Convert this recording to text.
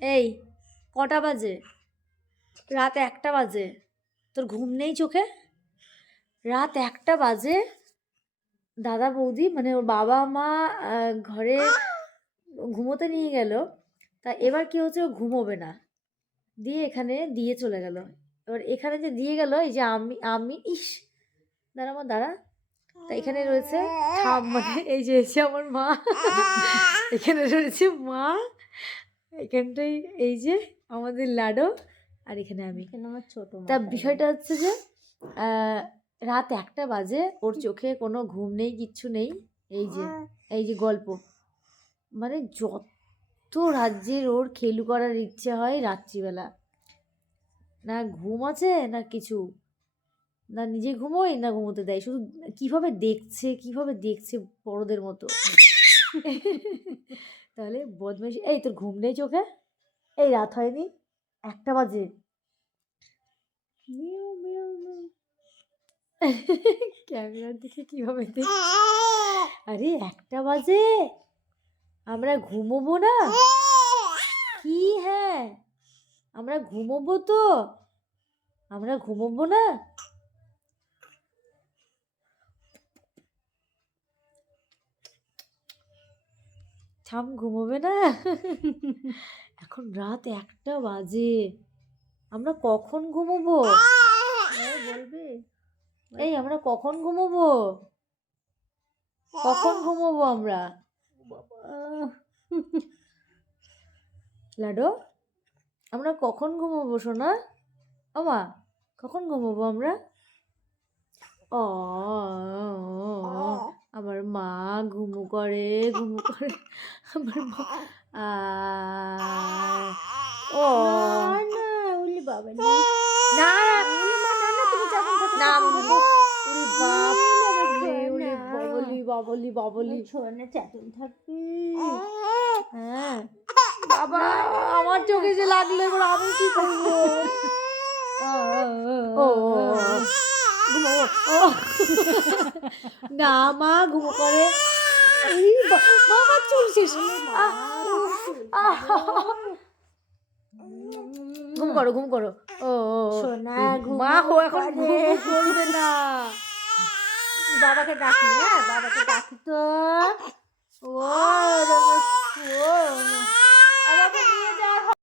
এই কটা বাজে? রাত একটা বাজে। তোর ঘুম নেই চোখে? রাত একটা বাজে। দাদা বৌদি মানে ওর বাবা মা ঘরে ঘুমোতে নিয়ে গেল। তা এবার কি হচ্ছে? ও ঘুমোবে না। দিয়ে এখানে দিয়ে চলে গেল। এবার এখানে যে দিয়ে গেল এই যে আমি আমি ইস! দাঁড়া আমার দাঁড়া। তা এখানে রয়েছে মানে এই যে এসে আমার মা। এখানে রয়েছে মা। এখানটাই এই যে আমাদের লাডো আর এখানে আমি। এখানে আমার ছোট তা বিষয়টা হচ্ছে যে রাত একটা বাজে ওর চোখে কোনো ঘুম নেই কিচ্ছু নেই। এই যে এই যে গল্প। মানে যত রাজ্যের ওর খেলু করার ইচ্ছে হয় রাত্রিবেলা। না ঘুম আছে না কিছু। না নিজে ঘুমোয় না ঘুমোতে দেয়। শুধু কীভাবে দেখছে কীভাবে দেখছে বড়দের মতো। তাহলে বদমাইশি, এই তোর ঘুম নেই চোখে? এই রাত হয়নি? একটা বাজে। ক্যামেরার দিকে কীভাবে আরে, একটা বাজে। আমরা ঘুমোবো না? কি হ্যাঁ? আমরা ঘুমোবো তো? আমরা ঘুমোবো না? ছাম ঘুমোবে না। এখন রাত একটা বাজে। আমরা কখন ঘুমোবো? বলবি। এই আমরা কখন ঘুমোবো? কখন ঘুমোবো আমরা? লাডো আমরা কখন ঘুমোবো সোনা? আমা কখন ঘুমোবো আমরা? ও ঘুমু করে ঘুমু করে। আমার ও। বাবা। না না বাবলি বাবলি বাবলি। থাকবি হ্যাঁ। বাবা আমার চোখে যে লাগল এবার আমি কি করব? ও। ও না মা ঘুমো করে। মা চুল শেষ। ঘুম করো ঘুম করো। ও। মা হো এখন করবে না। বাবাকে ডাকি হ্যাঁ বাবাকে ডাকি তো।